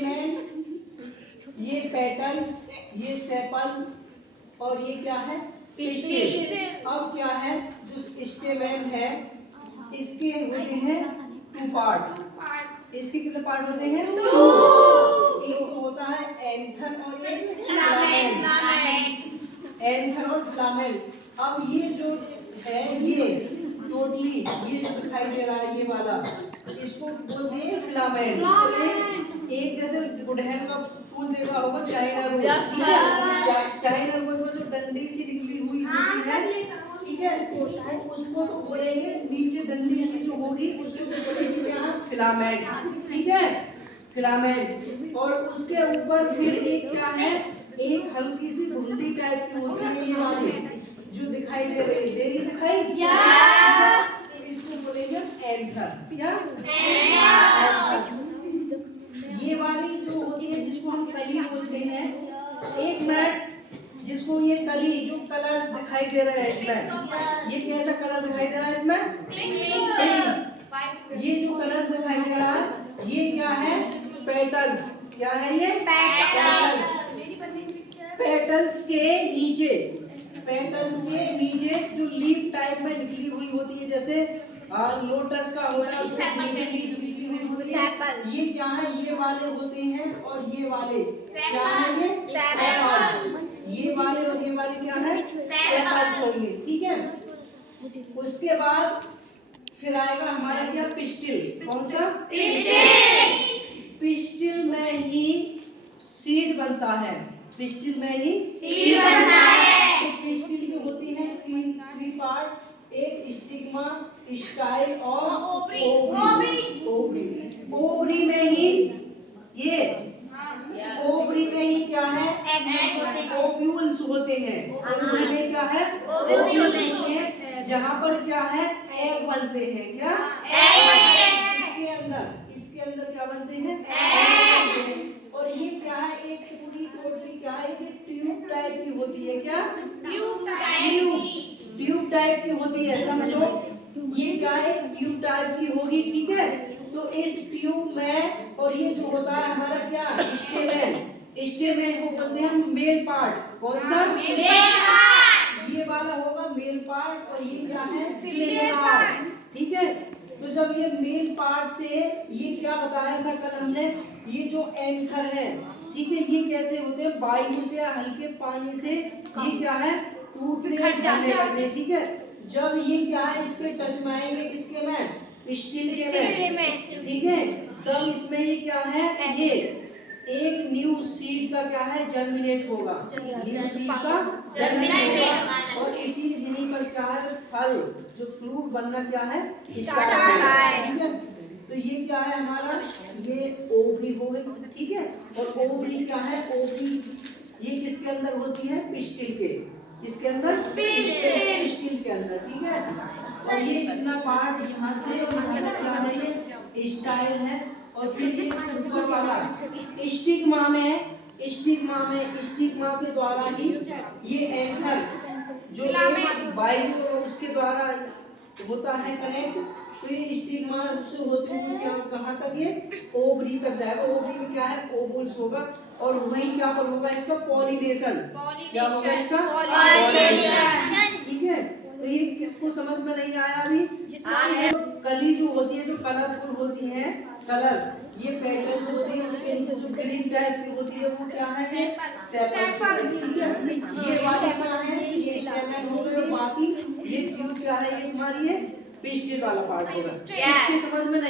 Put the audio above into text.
Stamen, ये petals, ये sepals और ये क्या है? पिस्टिल। अब क्या है, जो स्टेमेन है इसके होते हैं 2 पार्ट। इसके कितने पार्ट होते हैं? 2। एक तो होता है एंथर और एक फिलामेंट। एंथर और फिलामेंट। अब ये जो है ये टोटली ये जो दिखाई दे रहा है ये वाला, इसको बोलते हैं फिलामेंट। एक जैसे गुड़हल का फूल देखा होगा चाइना रोज, ठीक है? चाइना रोज में जो डंडी सी निकली हुई होती है, ठीक है, उसको तो बोलेंगे, नीचे डंडी सी जो होगी उसको तो बोलेंगे क्या? फिलामेंट, ठीक है, फिलामेंट। और उसके ऊपर फिर एक क्या है, एक हल्की सी घुंडी टाइप की होती है ये वाली जो दिखाई दे रही, दे रही दिखाई? इसको बोलेंगे एंथर। क्या? ये वाली जो होती है जिसको हम कली बोलते हैं, एक मिनट, जिसको ये कली जो कलर्स दिखाई दे रहे हैं इसमें, ये कैसा कलर दिखाई दे रहा है इसमें? पिंक। ये जो कलर्स दिखाई दे रहा है ये क्या है? पेटल्स। क्या है ये? पेटल्स। पेटल्स के नीचे, पेटल्स के नीचे जो लीफ टाइप में निकली हुई होती है, जैसे लोटस का होता है उसके नीचे लीफ निकली हुई होती है, ये क्या है? ये वाले होते हैं। और ये वाले क्या है? ये सेपल्स। ये वाले और ये वाले क्या है? सेपल्स होंगे, ठीक है। उसके बाद फिर आएगा हमारा क्या? पिस्टिल। कौन सा? पिस्टिल में ही सीड बनता है। पिस्टिल में ही सीड बनता है। तो पिस्टिल की होती है 3 पार्ट, एक स्टिग्मा, स्टाइल और ओवरी। ओवरी में ही ये ओवरी में ही क्या है? ओव्यूल्स होते हैं। ओवरी में क्या है? ओव्यूल्स होते हैं, जहाँ पर क्या है? एग बनते हैं। क्या? इसके अंदर क्या बनते हैं? एग। और ये क्या है? एक पूरी टोटली क्या है? ये ट्यूब टाइप की होती है। क्या? ट्यूब टाइप की होती है, समझो। ये क्या है? ट्यूब टाइप की होगी, ठीक है। तो इस ट्यूब में, और ये जो होता है हमारा क्या? स्टेमेन। स्टेमेन को बोलते हैं मेल पार्ट। कौन सा? Male part. ये वाला होगा मेल पार्ट और ये क्या है? फीमेल पार्ट, ठीक है। तो जब ये मेल पार्ट से, ये क्या बताया था कल हमने, ये जो एंथर है, ठीक है, ये कैसे होते हैं? वायु से या हल्के पानी से ये क्या है? टूटने जाने लगते, ठीक है। जब ये क्या है? इसके टच में आएंगे, किसके में? स्टील के में, ठीक है। तब इसमें ये क्या है? ये एक न्यू सीड का क्या है? जर्मिनेट होगा। न्यू सीड का जर्मिनेट होगा और इसी यहीं पर क्या है? फल, जो फ्रूट बनना क्या है? स्टार्ट होगा, ठीक है। तो ये क्या है हमारा? ये ओवरी हो गई, ठीक है। और ओवरी क्या है? ओवरी ये किसके अंदर होती है? पिस्टिल के। किसके अंदर? पिस्टिल के अंदर, ठीक है। और ये कितना पार्ट यहाँ से और यहाँ क्या है? ये स्टाइल है। और फिर ये ऊपर वाला स्टिग्मा में, स्टिग्मा के द्वारा ही ये एंथर जो एक वायु उसके द्वारा होता है कनेक्ट। तो ये स्टिग्मा से होते हुए क्या कहाँ तक? ये ओवरी तक जाएगा। ओवरी में क्या है? ओवल्स होगा और वही क्या पर होगा? इसका पॉलिनेशन। क्या होगा इसका? पॉलिनेशन, ठीक है। तो ये किसको समझ में नहीं आया अभी? कली जो होती है, जो कलरफुल होती है, कलर, ये पेटल्स होती है, उसके नीचे जो ग्रीन टाइप की होती है वो क्या है? सेपल्स, ठीक है। ये वाली क्या है? ये स्टेमेन हो गए और बाकी ये ट्यूब क्या है? ये हमारी ये पिस्टिल वाला पार्ट होगा। इसके समझ में नहीं